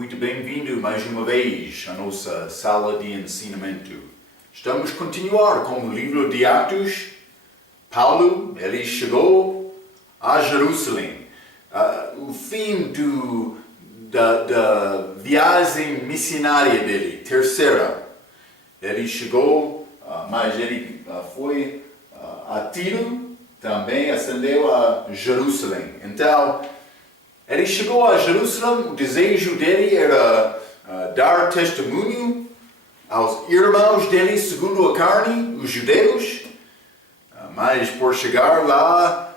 Muito bem-vindo mais uma vez à nossa sala de ensinamento. Estamos a continuar com o livro de Atos. Paulo, ele chegou a Jerusalém. O fim da viagem missionária dele, terceira. Ele chegou, mas ele foi a Tiro, também ascendeu a Jerusalém. Então, ele chegou a Jerusalém, o desejo dele era dar testemunho aos irmãos dele segundo a carne, os judeus, mas por chegar lá,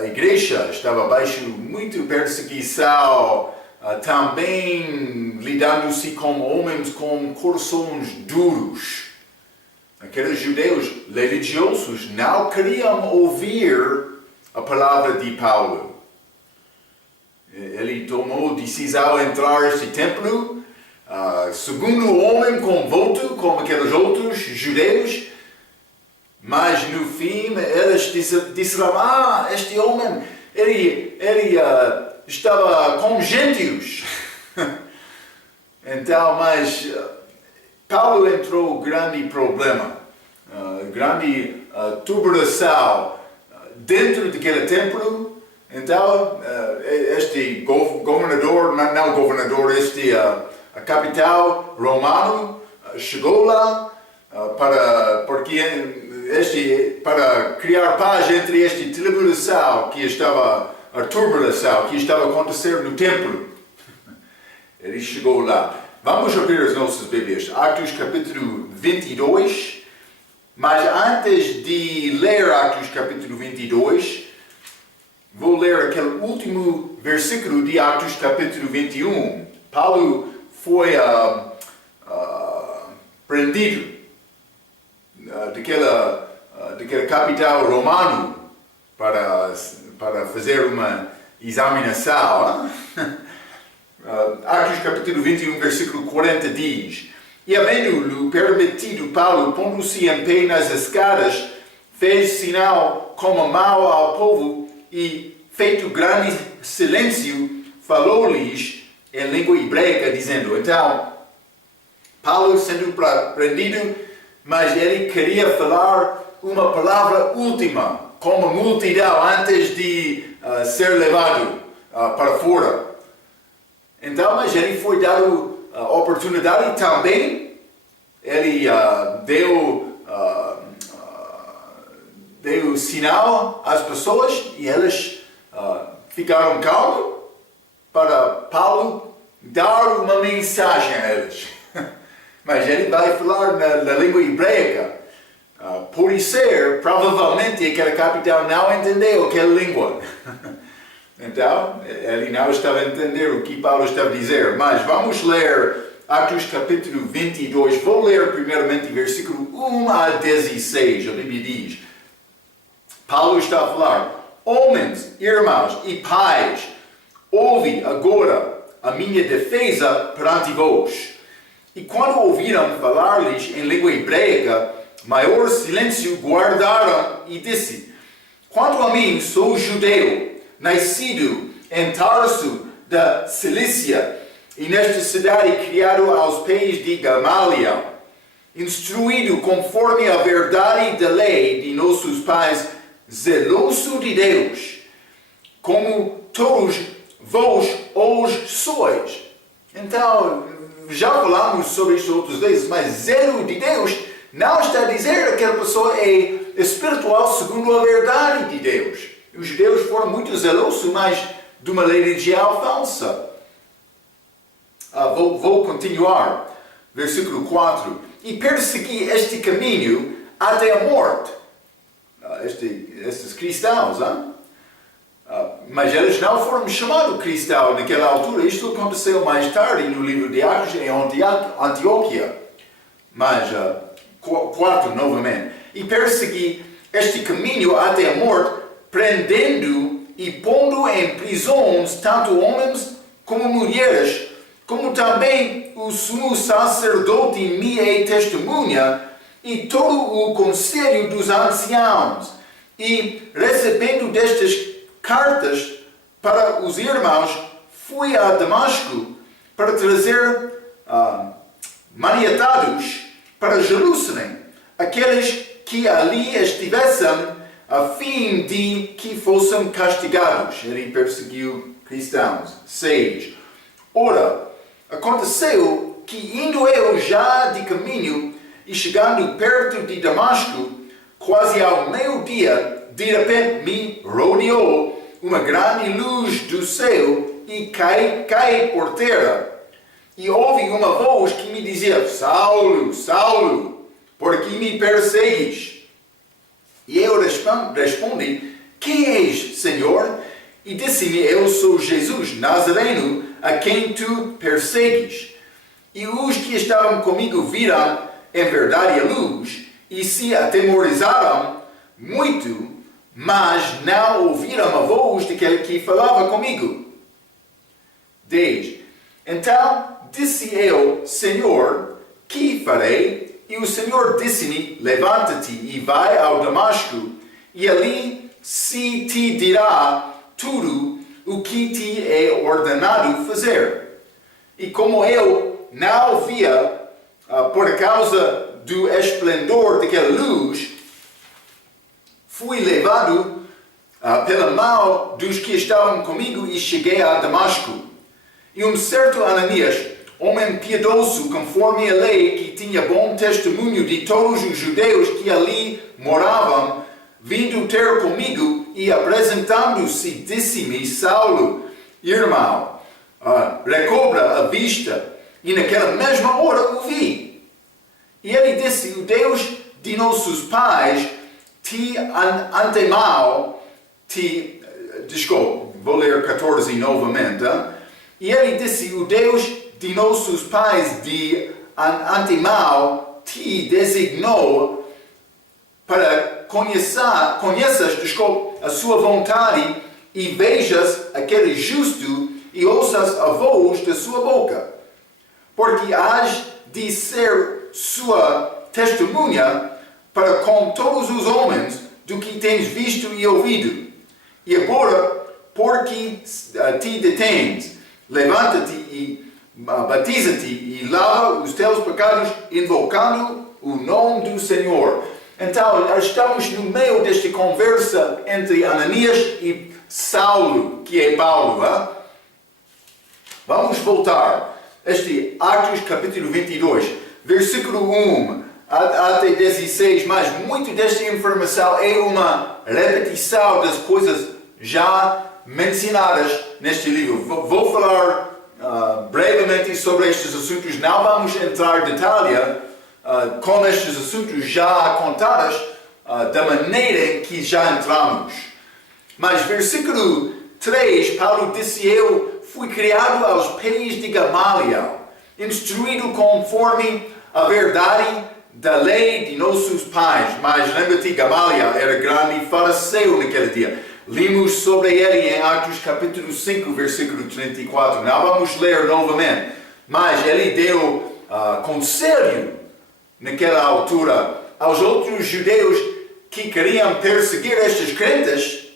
a igreja estava abaixo muita perseguição, também lidando-se com homens com corações duros. Aqueles judeus religiosos não queriam ouvir a palavra de Paulo. Ele tomou decisão de entrar neste templo, segundo o homem convulto, como aqueles outros judeus, mas no fim eles disseram, este homem, ele estava com gentios. Então, mas Paulo entrou em grande problema, grande turbulação dentro daquele templo. Então, este governador, não governador, a capital romano chegou lá para criar paz entre esta tribulação que estava, a turbulação que estava acontecendo no templo. Ele chegou lá. Vamos abrir as nossas Bíblias. Atos capítulo 22. Mas antes de ler Atos capítulo 22, vou ler aquele último versículo de Atos capítulo 21. Paulo foi prendido daquela capital romano para fazer uma examinação. Atos capítulo 21, versículo 40 diz: E havendo-lhe permitido Paulo, pondo-se em pé nas escadas, fez sinal com a mão ao povo, e, feito grande silêncio, falou-lhes em língua hebraica, dizendo. Então, Paulo sendo prendido, mas ele queria falar uma palavra última, com a multidão, antes de ser levado para fora. Então, mas ele foi dado a oportunidade também, ele deu sinal às pessoas e elas ficaram calmos para Paulo dar uma mensagem a eles. Mas ele vai falar na língua hebraica. Por ser, provavelmente aquela capital não entendeu aquela língua. Então, ele não estava a entender o que Paulo estava a dizer. Mas vamos ler Atos capítulo 22. Vou ler primeiramente versículo 1 a 16. A Bíblia diz: Paulo está a falar: Homens, irmãos e pais, ouve agora a minha defesa perante vós. E quando ouviram falar-lhes em língua hebraica, maior silêncio guardaram e disse: Quanto a mim, sou judeu, nascido em Tarso da Cilícia, e nesta cidade criado aos pés de Gamaliel, instruído conforme a verdade da lei de nossos pais, zeloso de Deus, como todos vós os sois. Então, já falamos sobre isso outras vezes, mas zelo de Deus não está a dizer que aquela pessoa é espiritual segundo a verdade de Deus. Os judeus foram muito zelosos, mas de uma religião falsa. Vou continuar. Versículo 4. E persegui este caminho até a morte. Estes cristãos, mas eles não foram chamados cristãos naquela altura. Isto aconteceu mais tarde no livro de Atos em Antioquia. Mas, 4 novamente. E persegui este caminho até a morte, prendendo e pondo em prisões tanto homens como mulheres, como também o sumo sacerdote me é testemunha, e todo o conselho dos anciãos. E recebendo destas cartas para os irmãos, fui a Damasco para trazer maniatados para Jerusalém, aqueles que ali estivessem a fim de que fossem castigados. Ele perseguiu cristãos. 6. Ora, aconteceu que indo eu já de caminho e chegando perto de Damasco, quase ao meio-dia, de repente me rodeou uma grande luz do céu e cai por terra. E ouvi uma voz que me dizia: Saulo, Saulo, por que me persegues? E eu respondi: Quem és, Senhor? E disse-me: Eu sou Jesus, Nazareno, a quem tu persegues. E os que estavam comigo viram em verdade a luz e se atemorizaram muito, mas não ouviram a voz daquele que falava comigo. 10. Então disse eu: Senhor, que farei? E o Senhor disse-me: Levanta-te e vai ao Damasco, e ali se te dirá tudo o que te é ordenado fazer. E como eu não via, por causa do esplendor daquela luz, fui levado pela mão dos que estavam comigo e cheguei a Damasco. E um certo Ananias, homem piedoso conforme a lei, que tinha bom testemunho de todos os judeus que ali moravam, vindo ter comigo e apresentando-se, disse-me: Saulo, irmão, recobra a vista. E naquela mesma hora o vi. E ele disse: O Deus de nossos pais te antemão, desculpe, vou ler 14 novamente. E ele disse: O Deus de nossos pais de antemão te designou para conheças a sua vontade e vejas aquele justo e ouças a voz da sua boca. Porque hás de ser sua testemunha para com todos os homens do que tens visto e ouvido. E agora, porque te detens, levanta-te e batiza-te e lava os teus pecados, invocando o nome do Senhor. Então, estamos no meio desta conversa entre Ananias e Saulo, que é Paulo. Vamos voltar. Este Atos capítulo 22, versículo 1 até 16, mas muito desta informação é uma repetição das coisas já mencionadas neste livro. Vou falar brevemente sobre estes assuntos, não vamos entrar em detalhe com estes assuntos já contados da maneira em que já entramos. Mas versículo 3, Paulo disse: Eu fui criado aos pés de Gamaliel, instruído conforme a verdade da lei de nossos pais. Mas lembra-te, Gamaliel era grande fariseu naquele dia. Limos sobre ele em Atos capítulo 5, versículo 34. Não vamos ler novamente. Mas ele deu conselho naquela altura aos outros judeus que queriam perseguir estes crentes.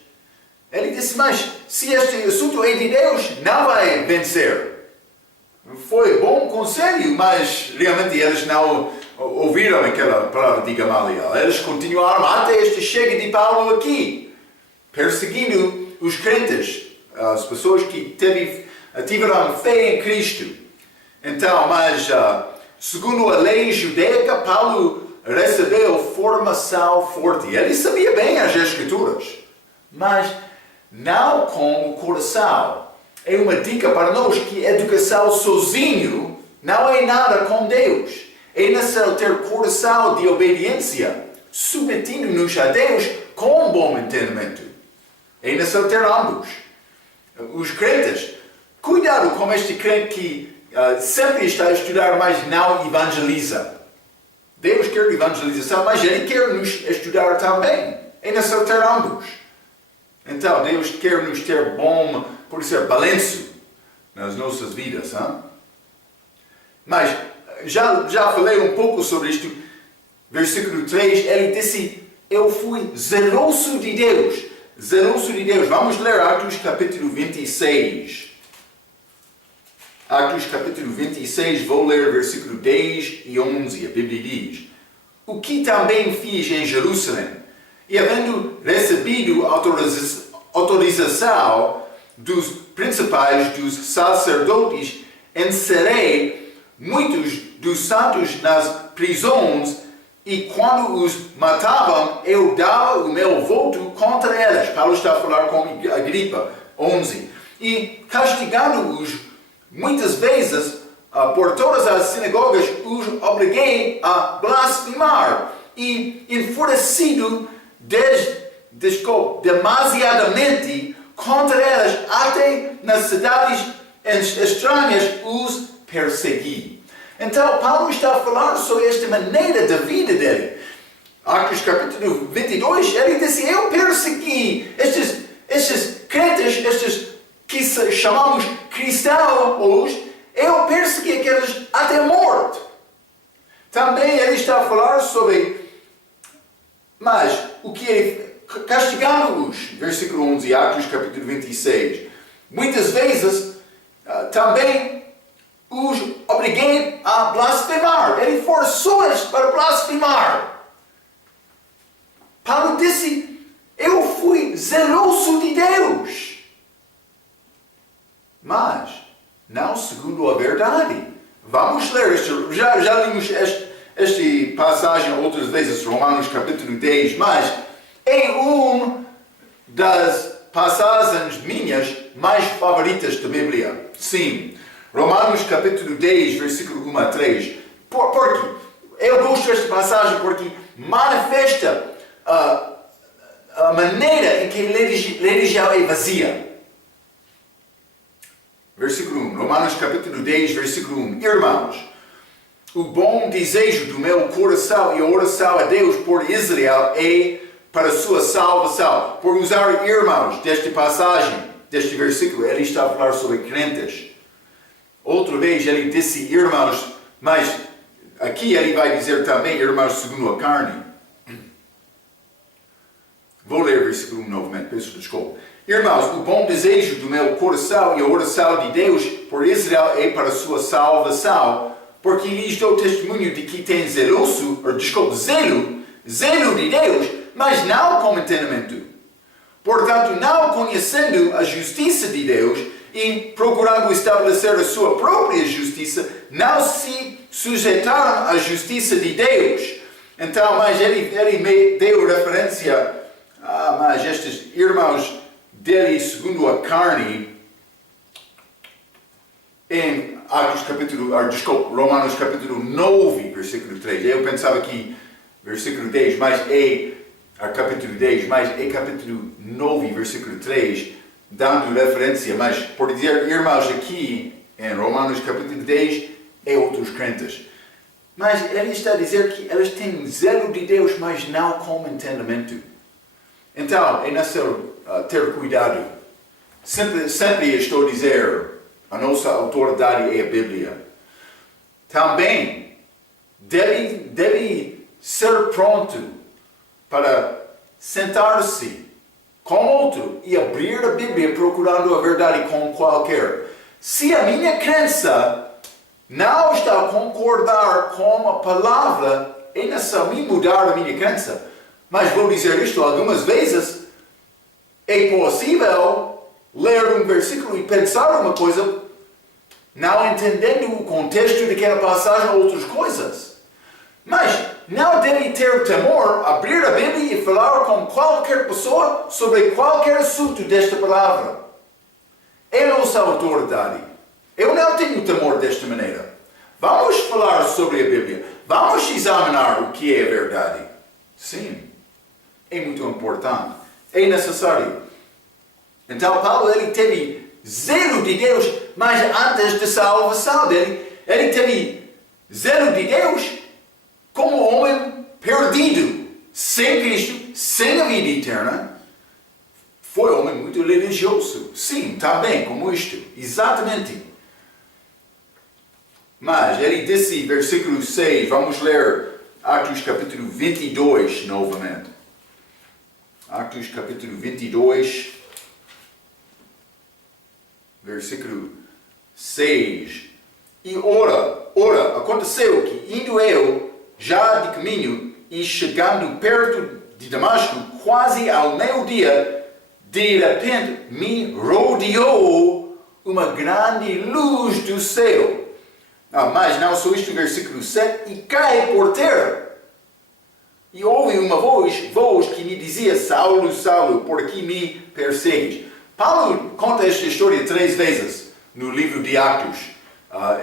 Ele disse: Mas se este assunto é de Deus, não vai vencer. Foi bom conselho, mas realmente eles não ouviram aquela palavra de Gamaliel. Eles continuaram até este chega de Paulo aqui, perseguindo os crentes, as pessoas que tiveram fé em Cristo. Então, mas segundo a lei judaica, Paulo recebeu formação forte. Ele sabia bem as Escrituras, mas não com o coração. É uma dica para nós que educação sozinho não é nada com Deus. É necessário ter coração de obediência, submetindo-nos a Deus com bom entendimento. É necessário ter ambos. Os crentes, cuidado com este crente que sempre está a estudar, mas não evangeliza. Deus quer evangelização, mas Ele quer nos estudar também. É necessário ter ambos. Então, Deus quer nos ter bom, por ser balanço nas nossas vidas. Mas, já falei um pouco sobre isto. Versículo 3, ele disse: Eu fui zeloso de Deus. Zeloso de Deus. Vamos ler Atos capítulo 26. Atos capítulo 26, vou ler versículo 10 e 11, a Bíblia diz: o que também fiz em Jerusalém, e havendo recebido autorização dos principais dos sacerdotes, encerrei muitos dos santos nas prisões, e quando os matavam, eu dava o meu voto contra eles. Paulo está a falar com Agripa, 11. E castigando-os muitas vezes, por todas as sinagogas, os obriguei a blasfemar. E enfurecido demasiadamente contra eles, até nas cidades estranhas os persegui. Então, Paulo está a falar sobre esta maneira da vida dele. Atos capítulo 22, ele disse: eu persegui estes crentes, estes que chamamos cristãos, eu persegui aqueles até a morte. Também ele está a falar sobre, mas o que é castigando-os, versículo 11, Atos capítulo 26. Muitas vezes também os obriguei a blasfemar. Ele forçou-os para blasfemar. Paulo disse: eu fui zeloso de Deus, mas não segundo a verdade. Vamos ler, já limos esta passagem outras vezes, Romanos capítulo 10, mas é uma das passagens minhas mais favoritas da Bíblia. Sim, Romanos capítulo 10, versículo 1 a 3. Porque eu gosto desta passagem porque manifesta a maneira em que a religião é vazia. Versículo 1, Romanos capítulo 10, versículo 1. Irmãos, o bom desejo do meu coração e a oração a Deus por Israel é para a sua salvação. Por usar irmãos desta passagem, deste versículo, ele está a falar sobre crentes. Outra vez ele disse irmãos, mas aqui ele vai dizer também irmãos segundo a carne. Vou ler o versículo 1 novamente, peço desculpa. Irmãos, o bom desejo do meu coração e a oração de Deus por Israel é para a sua salvação, porque lhes dou testemunho de que tem zelo de Deus, mas não com entendimento. Portanto, não conhecendo a justiça de Deus e procurando estabelecer a sua própria justiça, não se sujeitaram à justiça de Deus. Então, mas ele me deu referência mas estes irmãos dele segundo a carne em Romanos capítulo 9, versículo 3. Eu pensava que versículo 10, mas capítulo 10, mas é capítulo 9, versículo 3, dando referência, mas por dizer irmãos aqui em Romanos capítulo 10 é outros crentes. Mas ele está a dizer que eles têm zelo de Deus, mas não com entendimento. Então, é necessário ter cuidado. Sempre estou a dizer, a nossa autoridade é a Bíblia. Também deve ser pronto para sentar-se com outro e abrir a Bíblia procurando a verdade com qualquer. Se a minha crença não está a concordar com a palavra, é necessário mudar a minha crença. Mas vou dizer isto algumas vezes, é possível ler um versículo e pensar uma coisa, não entendendo o contexto daquela passagem ou outras coisas. Mas não deve ter temor abrir a Bíblia e falar com qualquer pessoa sobre qualquer assunto desta palavra. Eu não sou autoridade. Eu não tenho temor desta maneira. Vamos falar sobre a Bíblia. Vamos examinar o que é a verdade. Sim. É muito importante. É necessário. Então, Paulo, ele teve zelo de Deus, mas antes da salvação dele, ele teve zelo de Deus como homem perdido, sem Cristo, sem a vida eterna. Foi um homem muito religioso. Sim, também, como isto. Exatamente. Mas ele disse, versículo 6, vamos ler Atos capítulo 22 novamente. Atos capítulo 22, versículo 6. E ora, aconteceu que, indo eu já de caminho e chegando perto de Damasco, quase ao meio-dia, de repente me rodeou uma grande luz do céu. Mas não só isto, versículo 7, e cai por terra. E ouvi uma voz que me dizia, Saulo, Saulo, por que me persegues? Paulo conta esta história 3 vezes no livro de Atos.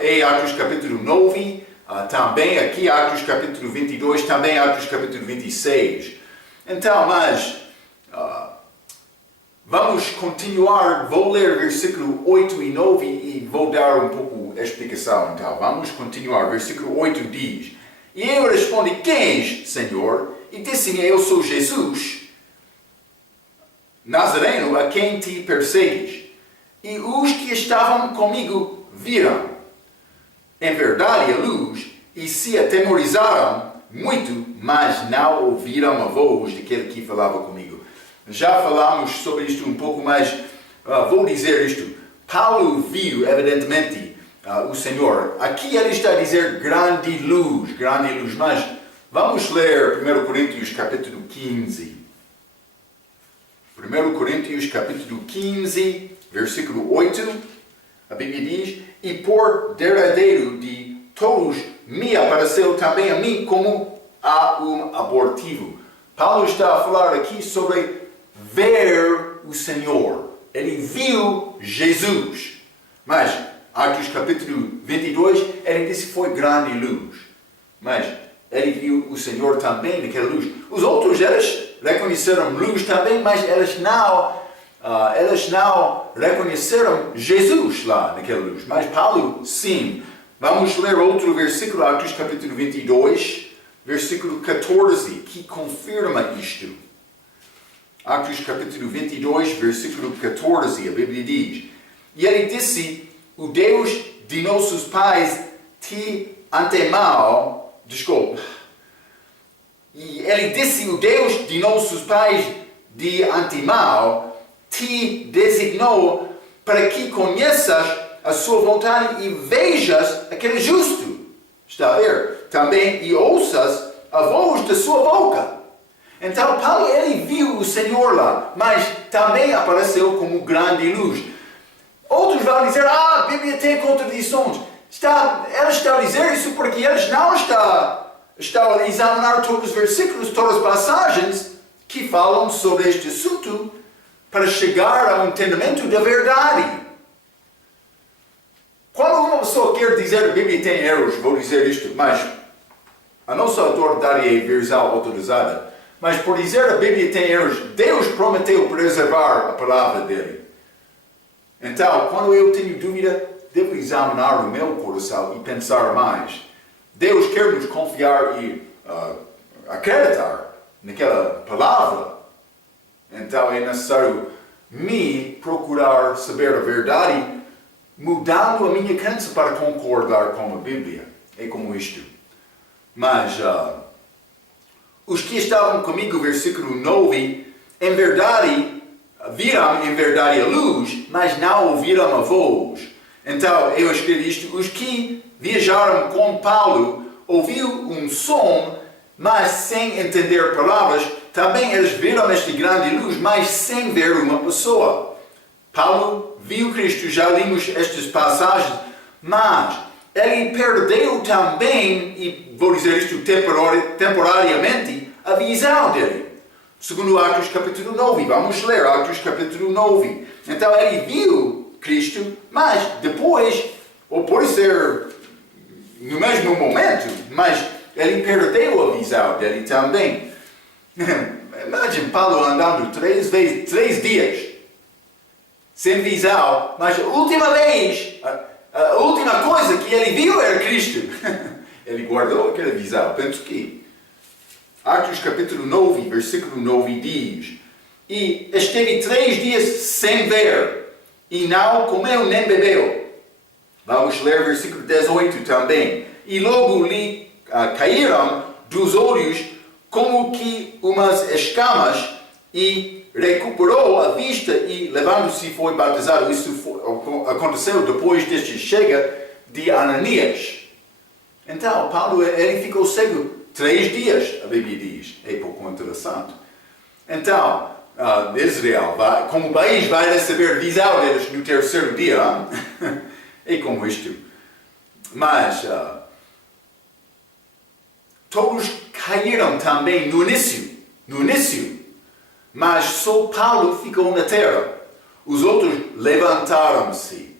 Em Atos capítulo 9, também aqui Atos capítulo 22, também Atos capítulo 26. Então, vamos continuar, vou ler versículo 8 e 9 e vou dar um pouco de explicação. Então, vamos continuar. Versículo 8 diz, e eu respondi, quem és, Senhor? E disse-me, eu sou Jesus, Nazareno, a quem te persegues. E os que estavam comigo viram, em verdade, a luz, e se atemorizaram muito, mas não ouviram a voz daquele que falava comigo. Já falamos sobre isto um pouco, mas vou dizer isto. Paulo viu, evidentemente, o Senhor. Aqui ele está a dizer grande luz, mas vamos ler 1 Coríntios capítulo 15. 1 Coríntios capítulo 15, versículo 8, a Bíblia diz, e por derradeiro de todos me apareceu também a mim como a um abortivo. Paulo está a falar aqui sobre ver o Senhor. Ele viu Jesus. Mas, Atos capítulo 22, ele disse que foi grande luz. Mas, ele viu o Senhor também naquela luz. Os outros, eles reconheceram luz também, mas eles não reconheceram Jesus lá naquela luz. Mas Paulo, sim. Vamos ler outro versículo, Atos capítulo 22, versículo 14, que confirma isto. Atos capítulo 22, versículo 14, a Bíblia diz, e ele disse, o Deus de nossos pais te antemão, e ele disse, o Deus de nossos pais de antemão te designou para que conheças a sua vontade e vejas aquele justo. Está a ver? Também e ouças a voz da sua boca. Então Paulo, ele viu o Senhor lá, mas também apareceu como grande luz. Outros vão dizer, a Bíblia tem contradições. Ela está a dizer isso porque eles não estão a examinar todos os versículos, todas as passagens que falam sobre este assunto para chegar ao entendimento da verdade. Quando uma pessoa quer dizer que a Bíblia tem erros, vou dizer isto, mas a nossa autoridade é versão autorizada, mas por dizer que a Bíblia tem erros, Deus prometeu preservar a palavra dele. Então, quando eu tenho dúvida, devo examinar o meu coração e pensar mais. Deus quer nos confiar e acreditar naquela palavra. Então é necessário me procurar saber a verdade, mudando a minha crença para concordar com a Bíblia. É como isto. Mas os que estavam comigo, versículo 9, em verdade, viram em verdade a luz, mas não ouviram a voz. Então, eu escrevi isto. Os que viajaram com Paulo ouviu um som, mas sem entender palavras. Também eles viram esta grande luz, mas sem ver uma pessoa. Paulo viu Cristo, já limos estas passagens, mas ele perdeu também, e vou dizer isto temporariamente, a visão dele. Segundo Atos capítulo 9, vamos ler Atos capítulo 9. Então ele viu Cristo, mas depois, ou pode ser no mesmo momento, mas ele perdeu a visão dele também. Imagine Paulo andando 3 dias sem visão, mas a última vez, a última coisa que ele viu era Cristo. Ele guardou aquela visão. Penso que Atos capítulo 9, versículo 9 diz, e esteve 3 dias sem ver, e não comeu nem bebeu. Vamos ler versículo 18 também. E logo lhe caíram dos olhos como que umas escamas, e recuperou a vista e, levando-se, foi batizado. Isso aconteceu depois deste chega de Ananias. Então, Paulo, ele ficou cego 3 dias, a Bíblia diz. É pouco interessante. Então, Israel, como o país vai receber visão deles no 3º dia. É como isto. Mas, todos caíram também no início. Mas só Paulo ficou na terra. Os outros levantaram-se.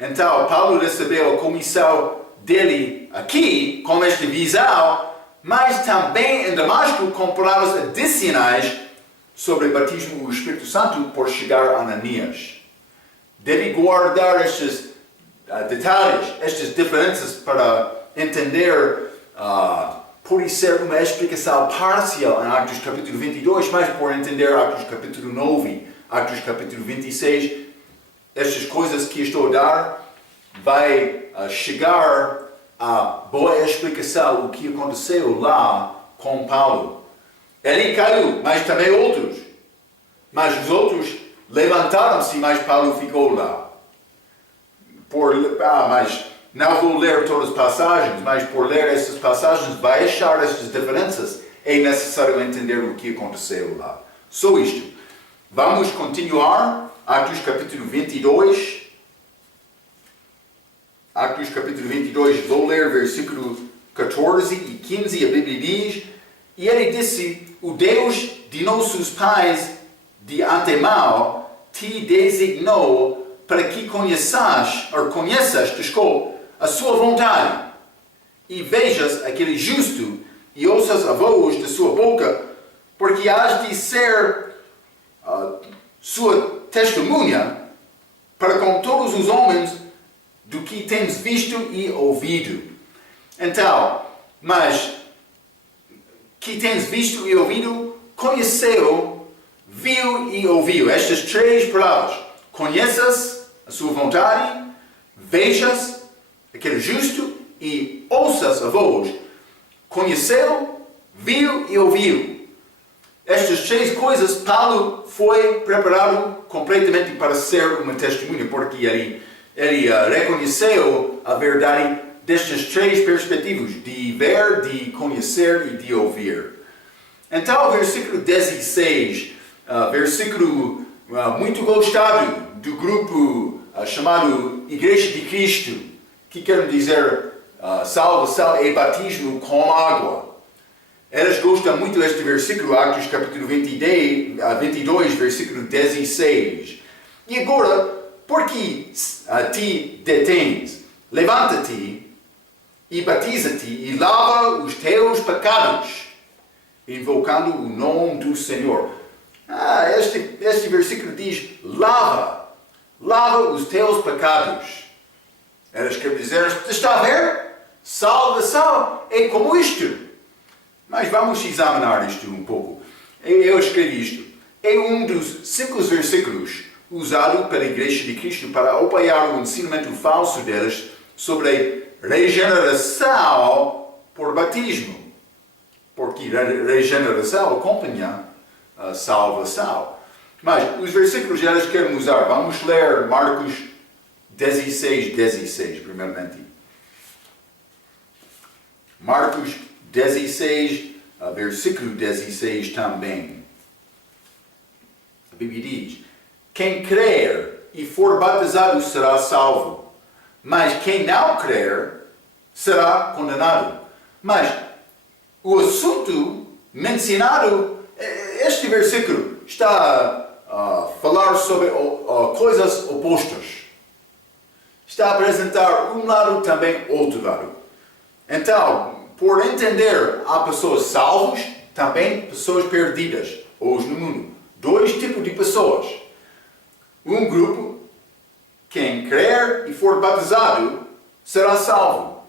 Então, Paulo recebeu a comissão dele aqui, com esta visão, mas também em Damasco com palavras adicionais sobre o batismo do Espírito Santo por chegar a Ananias. Deve guardar estes detalhes, estas diferenças para entender, pode ser uma explicação parcial em Atos capítulo 22, mas por entender Atos capítulo 9, Atos capítulo 26, estas coisas que estou a dar, vai chegar a boa explicação o que aconteceu lá com Paulo. Ele caiu, mas também outros. Mas os outros levantaram-se, mas Paulo ficou lá. Mas não vou ler todas as passagens, mas por ler essas passagens, vai achar essas diferenças. É necessário entender o que aconteceu lá. Só isto. Vamos continuar. Atos capítulo 22. Atos capítulo 22, vou ler versículo 14 e 15, a Bíblia diz: E ele disse, o Deus de nossos pais de antemão te designou para que conheças a sua vontade, e vejas aquele justo, e ouças a voz da sua boca, porque has de ser sua testemunha para com todos os homens do que tens visto e ouvido. Então, mas que tens visto e ouvido, conheceu, viu e ouviu. Estas 3 palavras. Conheças a sua vontade, vejas aquele justo e ouças a voz. Conheceu, viu e ouviu. Estas 3 coisas, Paulo foi preparado completamente para ser uma testemunha, porque ele reconheceu a verdade destas 3 perspectivas, de ver, de conhecer e de ouvir. Então, versículo 16, versículo muito gostado do grupo chamado Igreja de Cristo, que quer dizer salvação e batismo com água. Eles gostam muito deste versículo, Atos capítulo 22, versículo 16. E agora, por que te detens? Levanta-te e batiza-te e lava os teus pecados, invocando o nome do Senhor. Este versículo diz, lava os teus pecados. Eles querem dizer, está a ver? Salvação é como isto. Mas vamos examinar isto um pouco. Eu escrevi isto. É um dos 5 versículos usado pela Igreja de Cristo para apoiar o ensinamento falso deles sobre regeneração por batismo. Porque regeneração acompanha a salvação. Mas os versículos que eles querem usar, vamos ler Marcos 16, primeiramente. Marcos 16, versículo 16 também. A Bíblia diz: quem crer e for batizado será salvo, mas quem não crer será condenado. Mas o assunto mencionado, este versículo está a falar sobre coisas opostas. Está a apresentar um lado também outro lado. Então, por entender, há pessoas salvas, também pessoas perdidas, hoje no mundo. 2 tipos de pessoas. Um grupo, quem crer e for batizado, será salvo.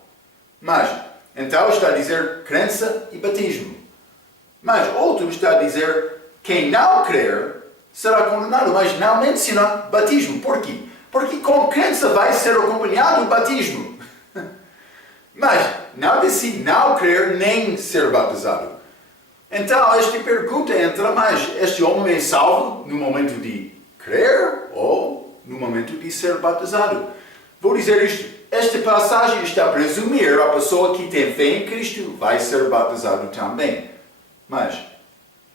Mas, então está a dizer crença e batismo. Mas outro está a dizer, quem não crer será condenado, mas não menciona batismo. Por quê? Porque com crença vai ser acompanhado o batismo. Mas não disse não crer nem ser batizado. Então, esta pergunta entra, mas este homem é salvo no momento de crer ou no momento de ser batizado? Vou dizer isto. Esta passagem está a presumir a pessoa que tem fé em Cristo vai ser batizado também. Mas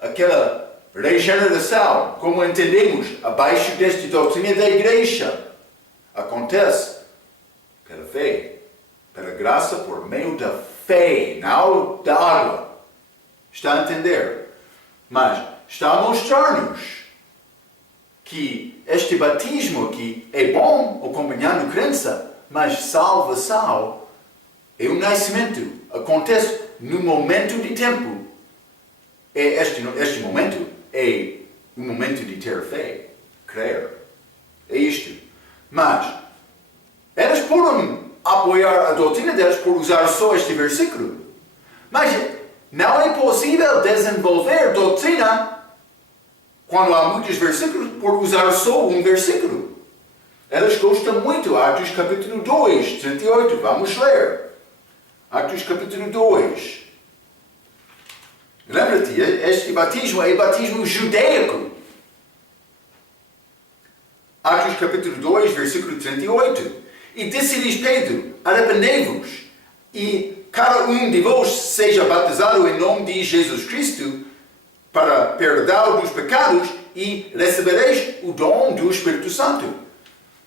aquela regeneração, como entendemos, abaixo desta doutrina da igreja, acontece pela fé, pela graça por meio da fé, não da água. Está a entender? Mas está a mostrar-nos que este batismo aqui é bom acompanhando crença, mas salvação é um nascimento. Acontece no momento de tempo. Este momento é o momento de ter fé, crer. É isto. Mas eles podem apoiar a doutrina deles por usar só este versículo. Mas não é possível desenvolver doutrina quando há muitos versículos por usar só um versículo. Eles gostam muito. Atos capítulo 2, 38. Vamos ler. Atos capítulo 2. Lembra-te, este batismo é batismo judaico. Atos capítulo 2, versículo 38. E disse-lhes Pedro, arrependei-vos, e cada um de vós seja batizado em nome de Jesus Cristo, para perdão dos pecados, e recebereis o dom do Espírito Santo.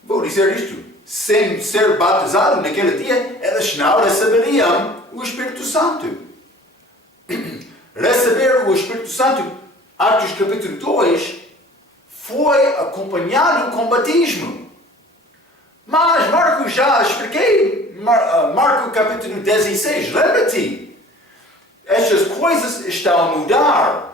Vou dizer isto, sem ser batizado naquele dia, eles não receberiam o Espírito Santo. Receber o Espírito Santo, Atos capítulo 2, foi acompanhado com batismo. Mas Marcos já expliquei, Marcos capítulo 16, lembra-te? Estas coisas estão a mudar.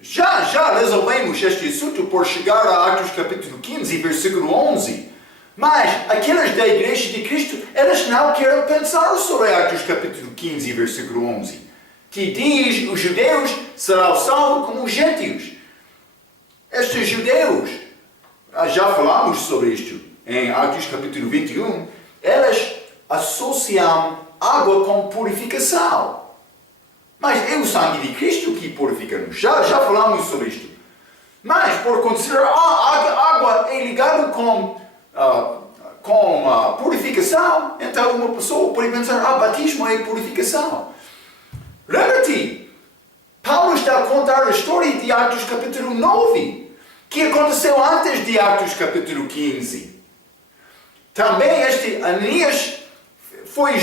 Já resolvemos este assunto por chegar a Atos capítulo 15, versículo 11. Mas aqueles da Igreja de Cristo, eles não querem pensar sobre Atos capítulo 15, versículo 11. Que diz, os judeus serão salvos como os gentios. Estes judeus, já falamos sobre isto em Atos capítulo 21, eles associam água com purificação. Mas é o sangue de Cristo que purifica-nos. Já falamos sobre isto. Mas por considerar a água é ligada com purificação, então uma pessoa pode pensar, batismo é purificação. Lembra-te, Paulo está a contar a história de Atos capítulo 9, que aconteceu antes de Atos capítulo 15. Também este Ananias foi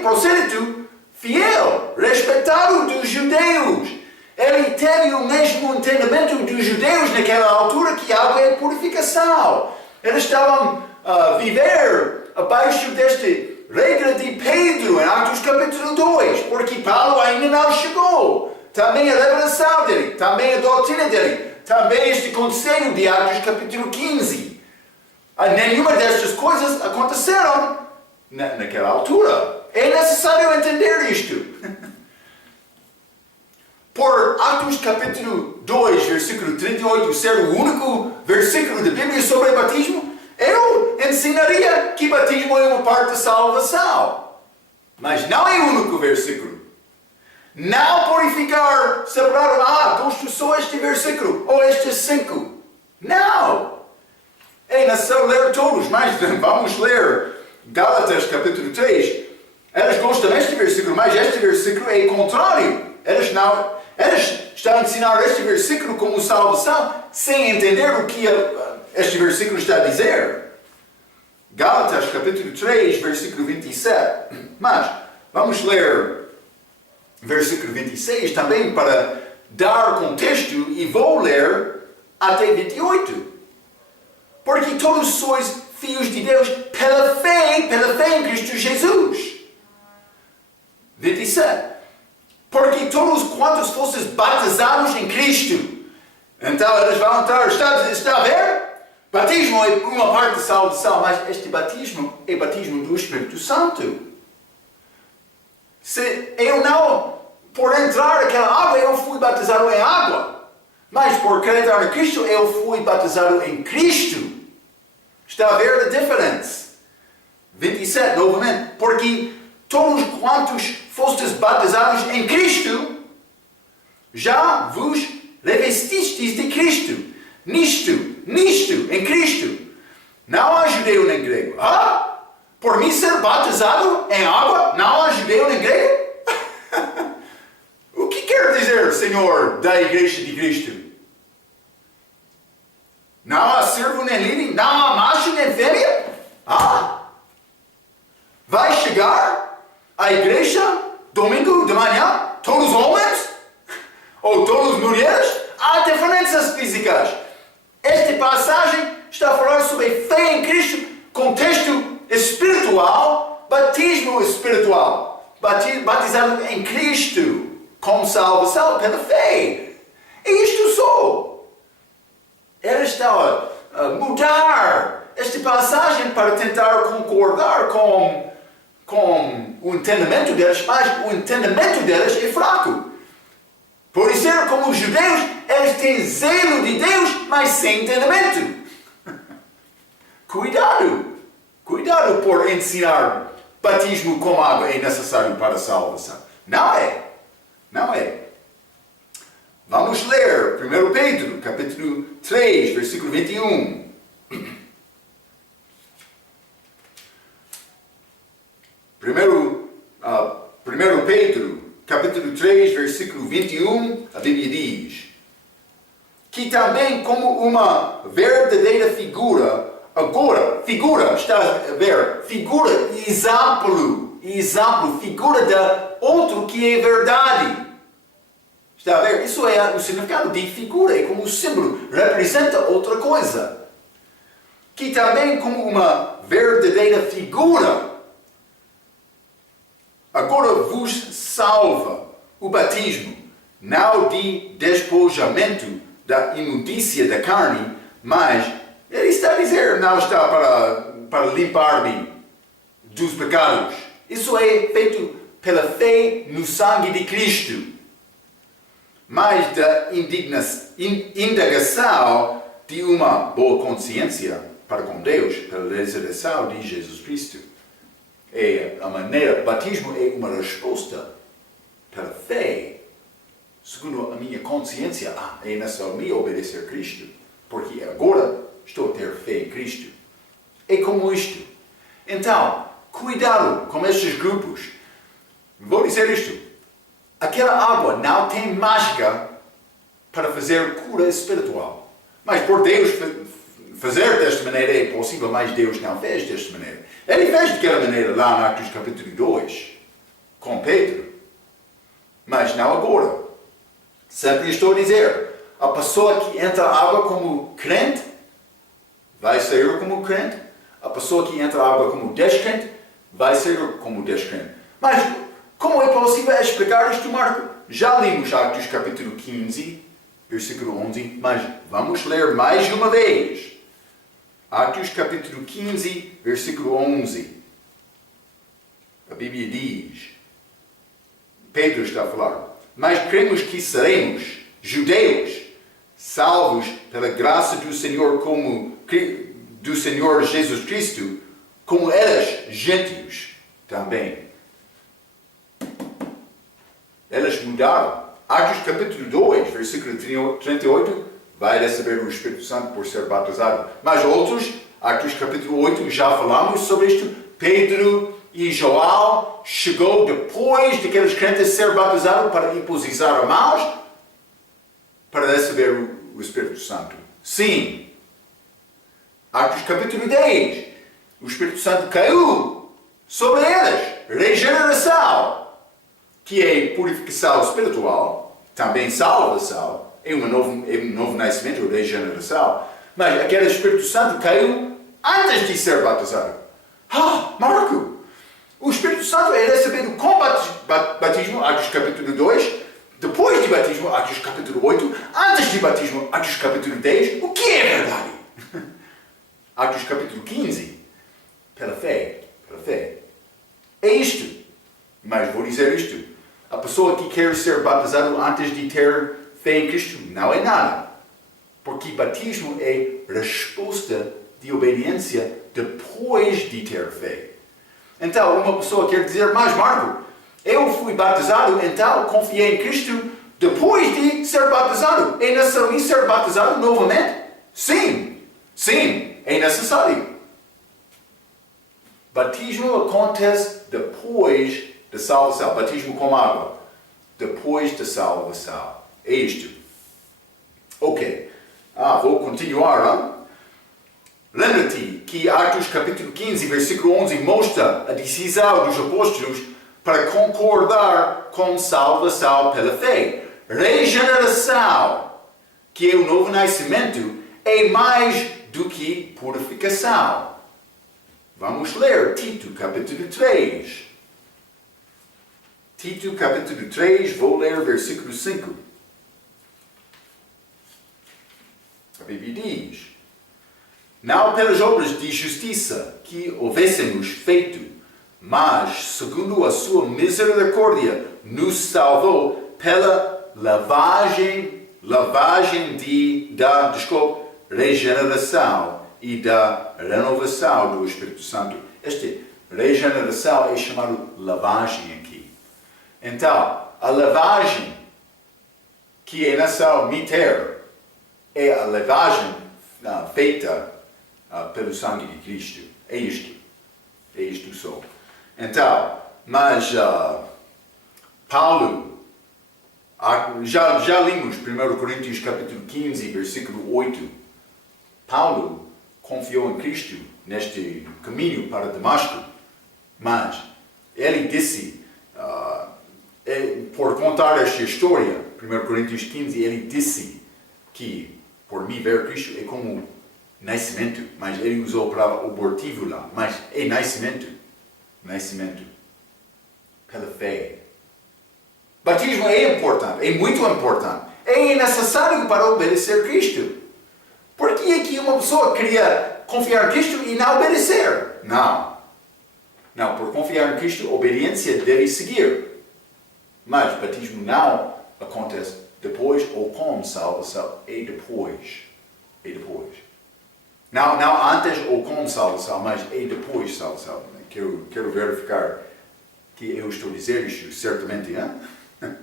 prosélito fiel, respeitado dos judeus. Ele teve o mesmo entendimento dos judeus naquela altura que a água é purificação. Eles estavam a viver abaixo deste regra de Pedro em Atos capítulo 2, porque Paulo ainda não chegou. Também a revelação dele, também a doutrina dele, também este conselho de Atos capítulo 15. Nenhuma destas coisas aconteceram naquela altura. É necessário entender isto. Por Atos capítulo 2, versículo 38 ser o único versículo da Bíblia sobre batismo, eu ensinaria que batismo é uma parte da salvação. Mas não é o único versículo. Não purificar, separar, gosto só este versículo, ou estes 5. Não! É necessário ler todos, mas vamos ler Gálatas capítulo 3. Eles gostam deste versículo, mas este versículo é contrário. Eles estão a ensinar este versículo como salvação, sem entender o que este versículo está a dizer. Gálatas capítulo 3, versículo 27. Mas vamos ler versículo 26 também para dar contexto, e vou ler até 28. Porque todos sois filhos de Deus pela fé em Cristo Jesus. 27. Porque todos quantos fostes batizados em Cristo. Então eles vão está a ver? Batismo é uma parte da salvação, mas este batismo é batismo do Espírito Santo. Se eu não, por entrar naquela água, eu fui batizado em água. Mas por acreditar em Cristo, eu fui batizado em Cristo. Está a ver a diferença? 27, novamente. Porque todos quantos fostes batizados em Cristo, já vos revestistes de Cristo. Nisto, em Cristo. Não há judeu nem grego. Por mim ser batizado em água, não há judeu nem grego? O que quer dizer, Senhor, da Igreja de Cristo? Não há servo nem livre, não há macho nem fêmea? Vai chegar a igreja, domingo de manhã, todos homens? Ou todas mulheres? Há diferenças físicas. Esta passagem está a falar sobre fé em Cristo, contexto espiritual, batismo espiritual. Batizado em Cristo, com salvação pela fé. É isto só. Ela está a mudar esta passagem para tentar concordar com o entendimento deles, mas o entendimento deles é fraco. Por ser como os judeus, eles têm zelo de Deus, mas sem entendimento. Cuidado por ensinar batismo com água é necessário para a salvação. Não é. Vamos ler 1 Pedro, capítulo 3, versículo 21. 1 Pedro, capítulo 3, versículo 21, a Bíblia diz: que também como uma verdadeira figura, está a ver, exemplo, figura de outro que é verdade. Está a ver? Isso é o significado de figura, é como o símbolo, representa outra coisa. Que também como uma verdadeira figura, agora vos salva o batismo, não de despojamento da imundícia da carne, mas ele está a dizer, não está para limpar-me dos pecados. Isso é feito pela fé no sangue de Cristo, mas da indagação de uma boa consciência para com Deus, pela ressurreição de Jesus Cristo. Batismo é uma resposta pela fé, segundo a minha consciência. É necessário me obedecer a Cristo, porque agora estou a ter fé em Cristo. É como isto. Então, cuidado com estes grupos. Vou dizer isto. Aquela água não tem mágica para fazer cura espiritual. Mas por Deus fazer desta maneira é possível, mas Deus não fez desta maneira. Ele fez daquela maneira lá em Atos capítulo 2, com Pedro. Mas não agora. Sempre estou a dizer, a pessoa que entra na água como crente, vai sair como crente. A pessoa que entra na água como descrente, vai sair como descrente. Mas como é possível explicar isto, Marco? Já limos Atos capítulo 15, versículo 11, mas vamos ler mais uma vez. Atos capítulo 15, versículo 11. A Bíblia diz, Pedro está a falar, mas cremos que seremos judeus, salvos pela graça do Senhor Jesus Cristo, como eles, gentios, também. Eles mudaram. Atos capítulo 2, versículo 38, vai receber o Espírito Santo por ser batizado. Mas outros, Atos capítulo 8, já falamos sobre isto. Pedro e João chegou depois daqueles crentes ser batizados para imposição a mãos para receber o Espírito Santo. Sim. Atos capítulo 10, o Espírito Santo caiu sobre eles. Regeneração, que é purificação espiritual, também salvação, é um novo nascimento, regeneração, mas aquele Espírito Santo caiu antes de ser batizado. Marco, o Espírito Santo é recebido com batismo, Atos capítulo 2, depois de batismo, Atos capítulo 8, antes de batismo, Atos capítulo 10, o que é verdade? Atos capítulo 15, pela fé. É isto. Mas vou dizer isto. A pessoa que quer ser batizado antes de ter fé em Cristo não é nada. Porque batismo é resposta de obediência depois de ter fé. Então, uma pessoa quer dizer, mas Marco, eu fui batizado, então confiei em Cristo depois de ser batizado. É necessário ser batizado novamente? Sim, é necessário. Batismo acontece depois da salvação. Batismo com água. Depois da salvação. É isto. Ok. Vou continuar. Hein? Lembra-te que Atos capítulo 15, versículo 11 mostra a decisão dos apóstolos para concordar com salvação pela fé. Regeneração, que é o novo nascimento, é mais do que purificação. Vamos ler Tito capítulo 3. Tito capítulo 3, vou ler versículo 5. A Bíblia diz: não pelas obras de justiça que houvéssemos feito, mas segundo a sua misericórdia nos salvou pela regeneração e da renovação do Espírito Santo. Esta regeneração é chamada lavagem aqui. Então, a lavagem que é necessário meter é a lavagem feita pelo sangue de Cristo. É isto. É isto só. Então, mas Paulo, já limos 1 Coríntios capítulo 15, versículo 8. Paulo confiou em Cristo neste caminho para Damasco, mas ele disse, por contar esta história, 1 Coríntios 15, ele disse que por mim ver Cristo é como nascimento, mas ele usou a palavra abortivo lá, mas é nascimento pela fé. Batismo é importante, é muito importante, é necessário para obedecer Cristo. Por que é que uma pessoa queria confiar em Cristo e não obedecer? Não, por confiar em Cristo, obediência deve seguir. Mas batismo não acontece depois ou com salvação, é depois. Não antes ou com salvação, mas é depois salvação. Quero verificar que eu estou dizendo isto certamente. Hein?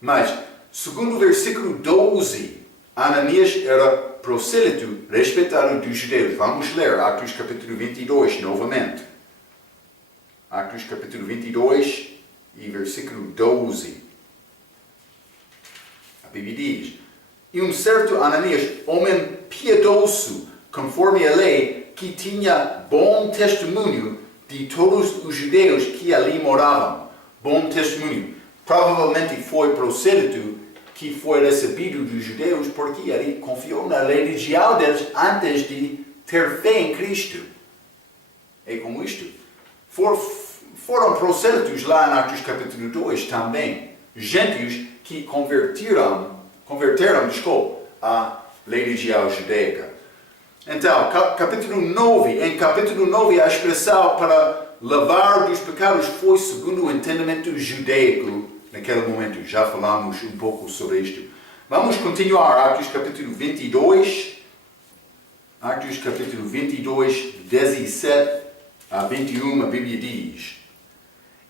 Mas, segundo o versículo 12, Ananias era prosélito respeitado dos judeus. Vamos ler Atos capítulo 22 novamente. Atos capítulo 22 e versículo 12. A Bíblia diz: e um certo Ananias, homem piedoso, conforme a lei, que tinha bom testemunho de todos os judeus que ali moravam. Bom testemunho. Provavelmente foi prosélito que foi recebido dos judeus porque ele confiou na religião deles antes de ter fé em Cristo. É como isto. Foram prosélitos lá em Atos capítulo 2 também. Gentios que converteram à religião judaica. Então, capítulo 9. Em capítulo 9 a expressão para lavar dos pecados foi segundo o entendimento judaico. Naquele momento, já falamos um pouco sobre isto. Vamos continuar, Atos capítulo 22. Atos capítulo 22, 17 a 21, a Bíblia diz: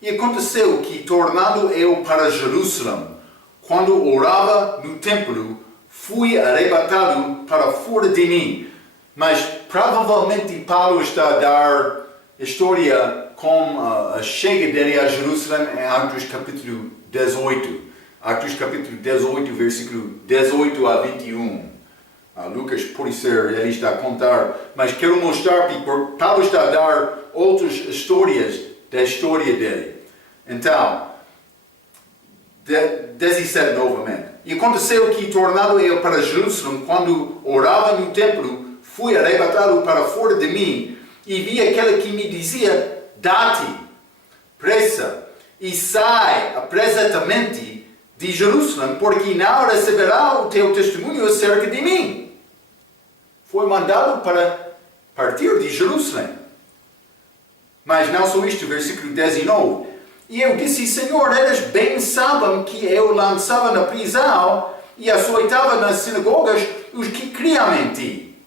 e aconteceu que, tornando eu para Jerusalém, quando orava no templo, fui arrebatado para fora de mim. Mas provavelmente Paulo está a dar história com a chegada dele a Jerusalém em Atos capítulo 18. Atos capítulo 18, versículo 18 a 21. Lucas, por ser, ele está a contar, mas quero mostrar que Paulo está a dar outras histórias da história dele. Então, 17 novamente. E aconteceu que, tornado eu para Jerusalém, quando orava no templo, fui arrebatado para fora de mim e vi aquele que me dizia: dá-te, pressa, e sai apressadamente de Jerusalém, porque não receberá o teu testemunho acerca de mim. Foi mandado para partir de Jerusalém. Mas não só isto, versículo 19. E eu disse: Senhor, eles bem sabem que eu lançava na prisão e açoitava nas sinagogas os que criam em ti.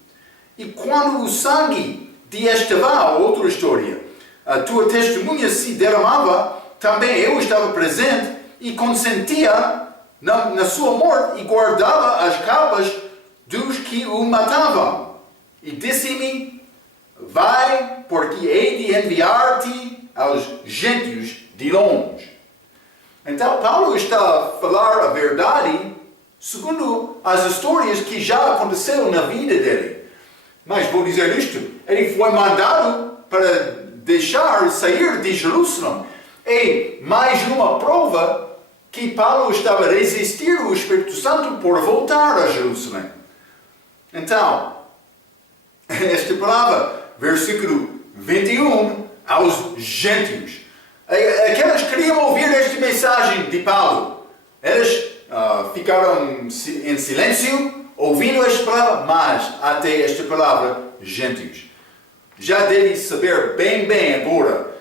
E quando o sangue de Estevão, outra história, a tua testemunha se derramava, também eu estava presente e consentia na sua morte e guardava as capas dos que o matavam. E disse-me, vai, porque hei de enviar-te aos gentios de longe. Então Paulo está a falar a verdade segundo as histórias que já aconteceram na vida dele. Mas vou dizer isto, ele foi mandado para sair de Jerusalém. E mais uma prova que Paulo estava a resistir ao Espírito Santo por voltar a Jerusalém. Então, esta palavra, versículo 21, aos gentios. Aqueles que queriam ouvir esta mensagem de Paulo, eles ficaram em silêncio, ouvindo esta palavra, mas até esta palavra, gentios. Já deve saber bem agora,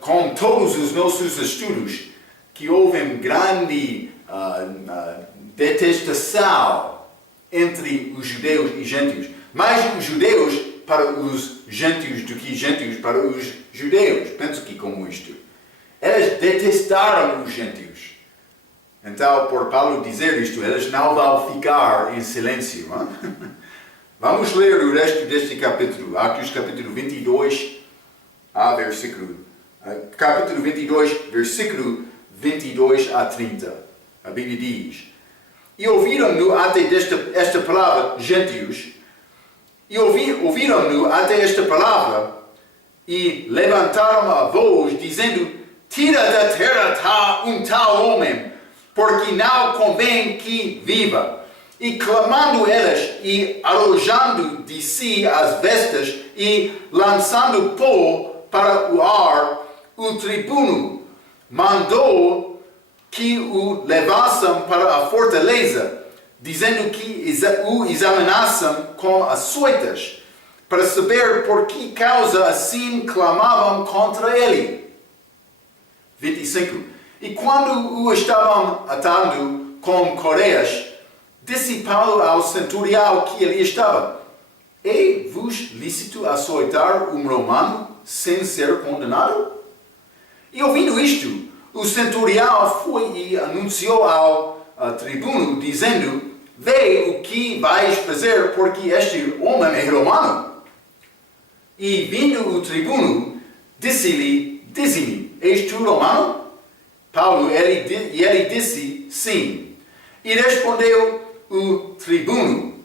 com todos os nossos estudos, que houve grande detestação entre os judeus e gentios. Mais os judeus para os gentios do que gentios para os judeus. Penso que como isto. Eles detestaram os gentios. Então, por Paulo dizer isto, eles não vão ficar em silêncio. Vamos ler o resto deste capítulo. Atos capítulo 22, capítulo 22, versículo 22 a 30. A Bíblia diz: E ouviram-no até esta palavra, gentios, e ouviram-no até esta palavra, e levantaram a voz, dizendo: Tira da terra um tal homem, porque não convém que viva. E clamando eles, e arrojando de si as vestes, e lançando pó para o ar, o tribuno mandou que o levassem para a fortaleza, dizendo que o examinassem com açoites, para saber por que causa assim clamavam contra ele. 25. E quando o estavam atando com correias, disse Paulo ao centurião que ali estava: É-vos lícito açoitar um romano sem ser condenado? E ouvindo isto, o centurião foi e anunciou ao tribuno, dizendo: Vê o que vais fazer, porque este homem é romano. E vindo o tribuno, disse-lhe: Dize-me, és tu romano? Paulo, ele disse: Sim. E respondeu o tribuno: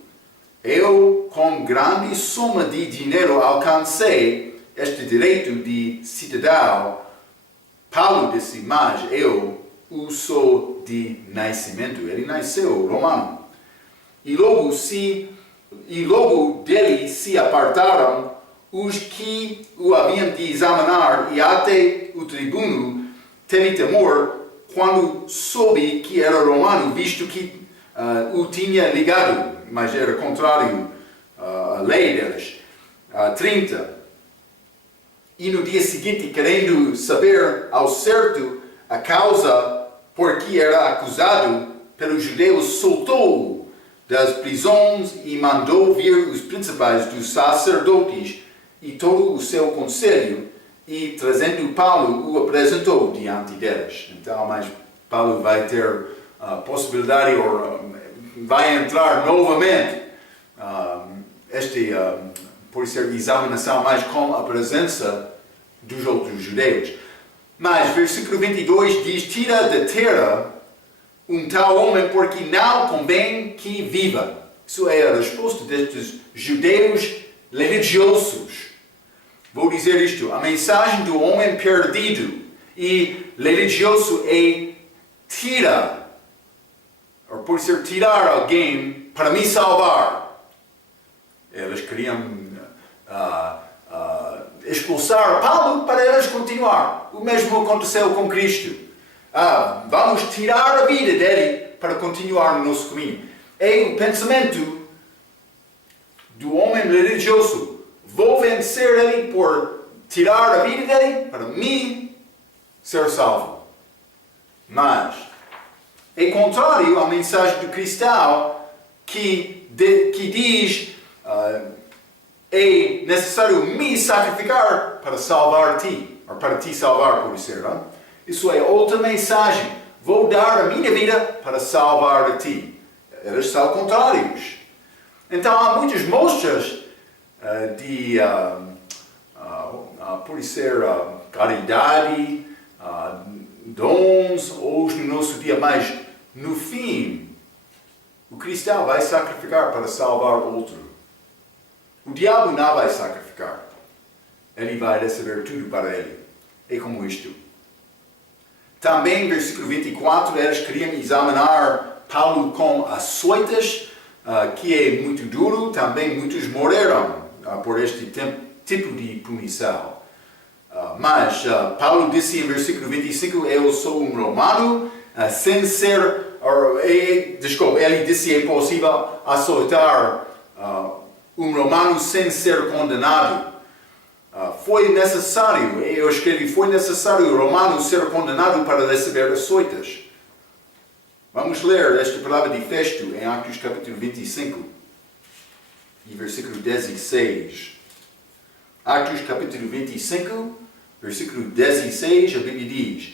Eu, com grande soma de dinheiro, alcancei este direito de cidadão. Paulo disse: Mas eu o sou de nascimento. Ele nasceu romano. E logo dele se apartaram os que o haviam de examinar, e até o tribuno teve temor quando soube que era romano, visto que o tinha ligado, mas era contrário à lei deles. 30. E no dia seguinte, querendo saber ao certo a causa por que era acusado pelos judeus, soltou-o das prisões e mandou vir os principais dos sacerdotes e todo o seu conselho, e trazendo Paulo, o apresentou diante deles. Então, mas Paulo vai ter a possibilidade, ou vai entrar novamente, por ser examinação, mas com a presença dos outros judeus. Mas, versículo 22 diz: Tira da terra um tal homem, porque não convém que viva. Isso é a resposta destes judeus religiosos. Vou dizer isto: a mensagem do homem perdido e religioso é tira, ou pode ser tirar alguém para me salvar. Eles queriam expulsar Paulo para eles continuar. O mesmo aconteceu com Cristo. Vamos tirar a vida dele para continuar no nosso caminho. É o pensamento do homem religioso. Vou vencer ele por tirar a vida dele para me ser salvo. Mas é contrário à mensagem do cristão que diz: é necessário me sacrificar para salvar-te, ou para te salvar, por ser. Não? Isso é outra mensagem. Vou dar a minha vida para salvar-te. Eles são contrários. Então há muitas mostras de, por ser caridade, dons hoje no nosso dia, mas no fim, o cristão vai sacrificar para salvar outro. O diabo não vai sacrificar. Ele vai receber tudo para ele. É como isto. Também, versículo 24, eles queriam examinar Paulo com açoites, que é muito duro. Também muitos morreram por este tipo de punição. Mas Paulo disse em versículo 25, eu sou um romano, sem ser, ele disse é possível açoitar um romano sem ser condenado. Foi necessário, eu escrevi, foi necessário o romano ser condenado para receber açoites. Vamos ler esta palavra de fecho em Atos capítulo 25 e versículo 16. Atos capítulo 25, versículo 16, a Bíblia diz: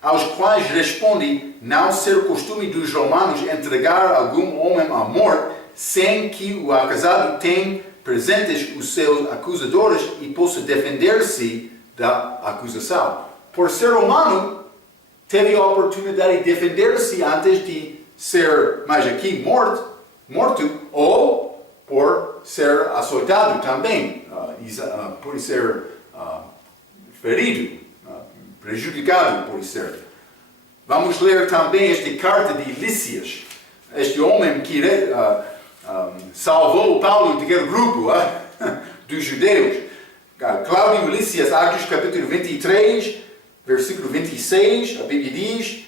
aos quais responde não ser costume dos romanos entregar algum homem à morte sem que o acusado tenha presentes os seus acusadores e possa defender-se da acusação. Por ser romano, teve a oportunidade de defender-se antes de ser, mais aqui, morto, ou por ser açoitado também, por ser ferido, prejudicado por ser. Vamos ler também esta carta de Lísias, este homem que salvou Paulo daquele grupo dos judeus. Cláudio Lísias, Atos capítulo 23, versículo 26, a Bíblia diz: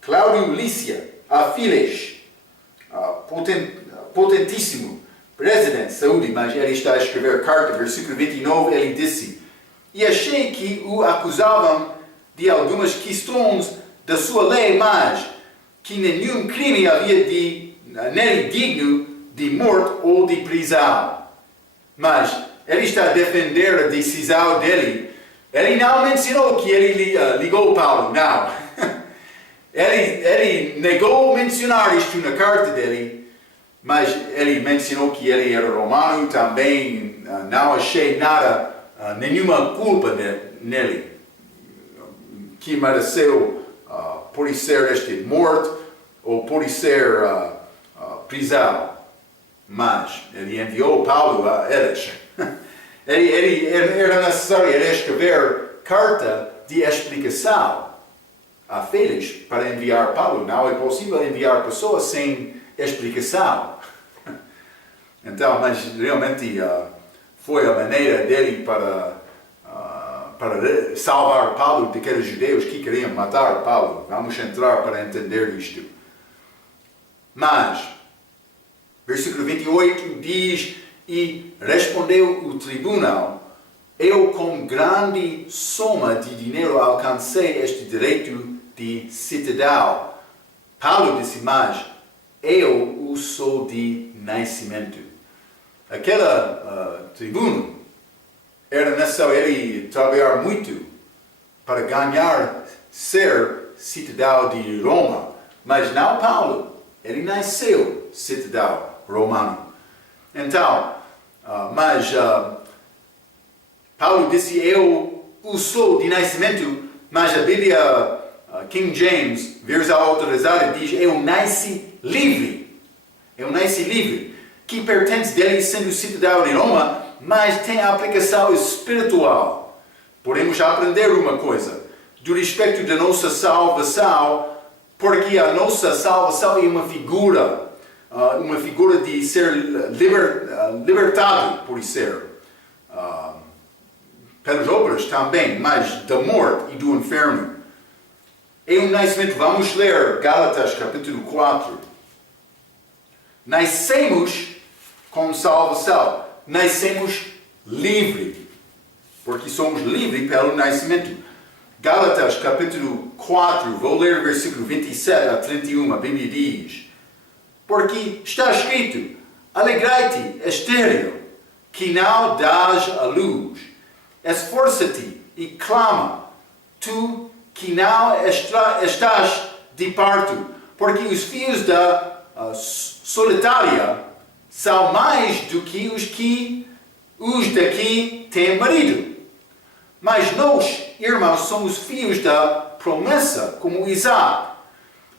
Cláudio Lísias, Afiles, potentíssimo, presidente de saúde, mas ele está a escrever carta, versículo 29, ele disse: e achei que o acusavam de algumas questões da sua lei, mas que nenhum crime havia nele digno de morte ou de prisão. Mas ele está a defender a decisão dele. Ele não mencionou que ele ligou Paulo, não. ele negou mencionar isto na carta dele, mas ele mencionou que ele era romano também. Não achei nada, nenhuma culpa nele, que mereceu por ser morto ou por ser prisão. Mas ele enviou Paulo a eles. Era necessário escrever carta de explicação a Félix para enviar Paulo. Não é possível enviar pessoas sem explicação. Então, mas realmente foi a maneira dele para salvar Paulo daqueles judeus que queriam matar Paulo. Vamos entrar para entender isto. Mas, versículo 28 diz: e respondeu o tribunal: eu com grande soma de dinheiro alcancei este direito de cidadão. Paulo disse: mas eu o sou de nascimento. Aquele tribuno era necessário ele trabalhar muito para ganhar ser cidadão de Roma. Mas não Paulo. Ele nasceu cidadão romano. Então, Paulo disse: eu o sou de nascimento, mas a Bíblia King James, versão autorizada, diz: eu nasci livre. Eu nasci livre, que pertence dele sendo cidadão de Roma, mas tem aplicação espiritual. Podemos aprender uma coisa do respeito da nossa salvação, porque a nossa salvação é uma figura de ser libertado por ser, pelas obras também, mas da morte e do inferno. É um nascimento. Vamos ler Gálatas capítulo 4. Nascemos com salvação. Nascemos livre, porque somos livres pelo nascimento. Gálatas capítulo 4, vou ler o versículo 27 a 31, a Bíblia diz: porque está escrito: alegrai-te, estéril, que não dás a luz. Esforça-te e clama, tu que não estás de parto, porque os filhos da solitária são mais do que os daqui têm marido. Mas nós, irmãos, somos filhos da promessa, como Isaac.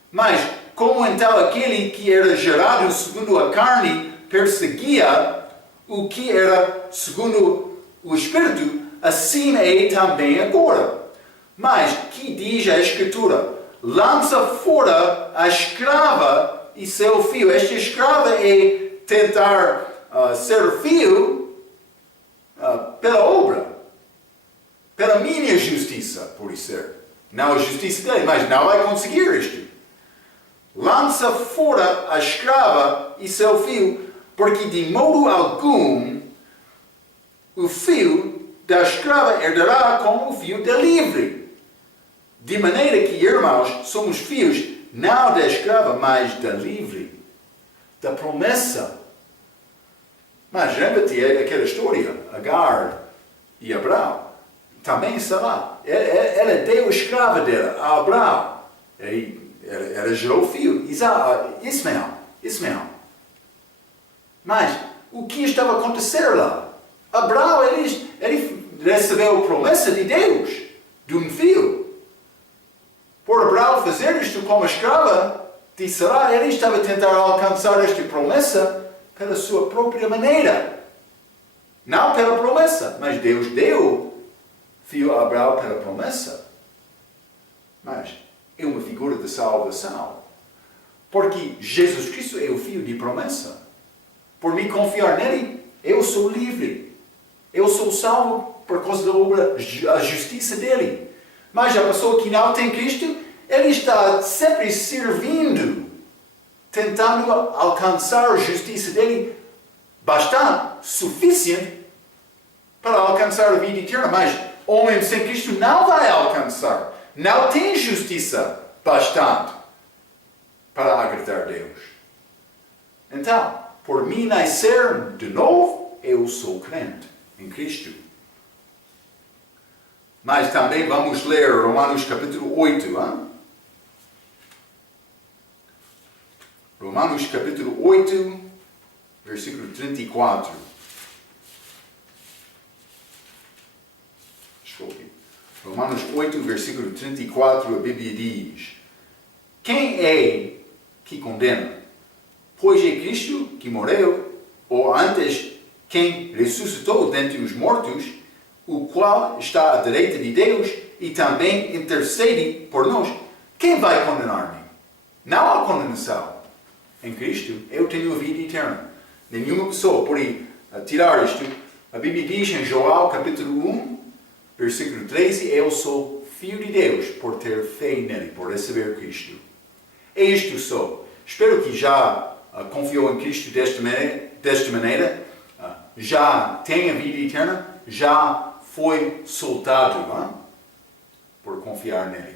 Mas como então aquele que era gerado segundo a carne perseguia o que era segundo o Espírito, assim é também agora. Mas que diz a Escritura? Lança fora a escrava e seu filho. Esta escrava é tentar ser filho pela obra, pela minha justiça, por ser. Não a justiça dele, mas não vai conseguir isto. Lança fora a escrava e seu filho, porque de modo algum o filho da escrava herdará como o filho da livre. De maneira que, irmãos, somos filhos não da escrava, mas da livre, da promessa. Mas lembra-te aquela história, Agar e Abraão. Também está lá. Ela deu a escrava dela a Abraão. Ela gerou o filho, Ismael. Mas o que estava a acontecer lá? Abraão, ele recebeu a promessa de Deus, de um filho. Por Abraão fazer isto como escrava de Sará, ele estava a tentar alcançar esta promessa pela sua própria maneira. Não pela promessa, mas Deus deu filho a Abraão pela promessa. Mas é uma figura de salvação. Porque Jesus Cristo é o filho de promessa. Por me confiar nele, eu sou livre. Eu sou salvo por causa da obra, a justiça dele. Mas a pessoa que não tem Cristo, ele está sempre servindo, tentando alcançar a justiça dele bastante, suficiente para alcançar a vida eterna. Mas homem sem Cristo não vai alcançar. Não tem justiça bastante para agradar a Deus. Então, por mim nascer de novo, eu sou crente em Cristo. Mas também vamos ler Romanos capítulo 8. Hein? Romanos capítulo 8, versículo 34. Desculpe. Romanos 8, versículo 34, a Bíblia diz: quem é que condena? Pois é Cristo que morreu, ou antes, quem ressuscitou dentre os mortos, o qual está à direita de Deus e também intercede por nós. Quem vai condenar-me? Não há condenação. Em Cristo, eu tenho a vida eterna. Nenhuma pessoa pode tirar isto. A Bíblia diz em João capítulo 1, versículo 13, eu sou filho de Deus por ter fé nele, por receber Cristo. É isto só. Espero que já confiou em Cristo desta maneira, já tem a vida eterna, já foi soltado por confiar nele.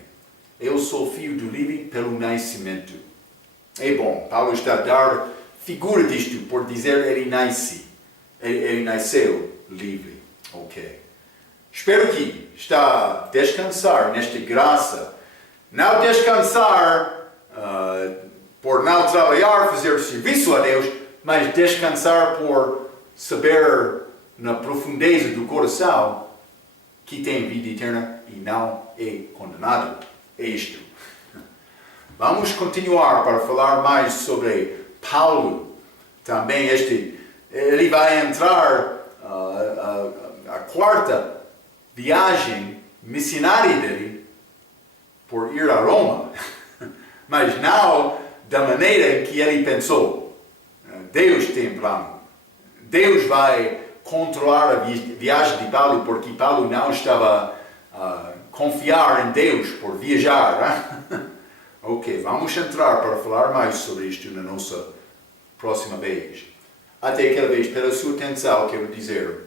Eu sou filho do livre pelo nascimento. É bom, Paulo está a dar figura disto por dizer ele nasceu livre. Ok. Espero que está a descansar nesta graça. Não descansar por não trabalhar, fazer serviço a Deus, mas descansar por saber na profundeza do coração que tem vida eterna e não é condenado. É isto. Vamos continuar para falar mais sobre Paulo. Também ele vai entrar a quarta viagem missionária dele por ir a Roma, mas não da maneira em que ele pensou. Deus tem plano. Deus vai controlar a viagem de Paulo, porque Paulo não estava a confiar em Deus por viajar. Ok, vamos entrar para falar mais sobre isto na nossa próxima vez. Até aquela vez, pela sua atenção, quero dizer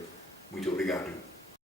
muito obrigado.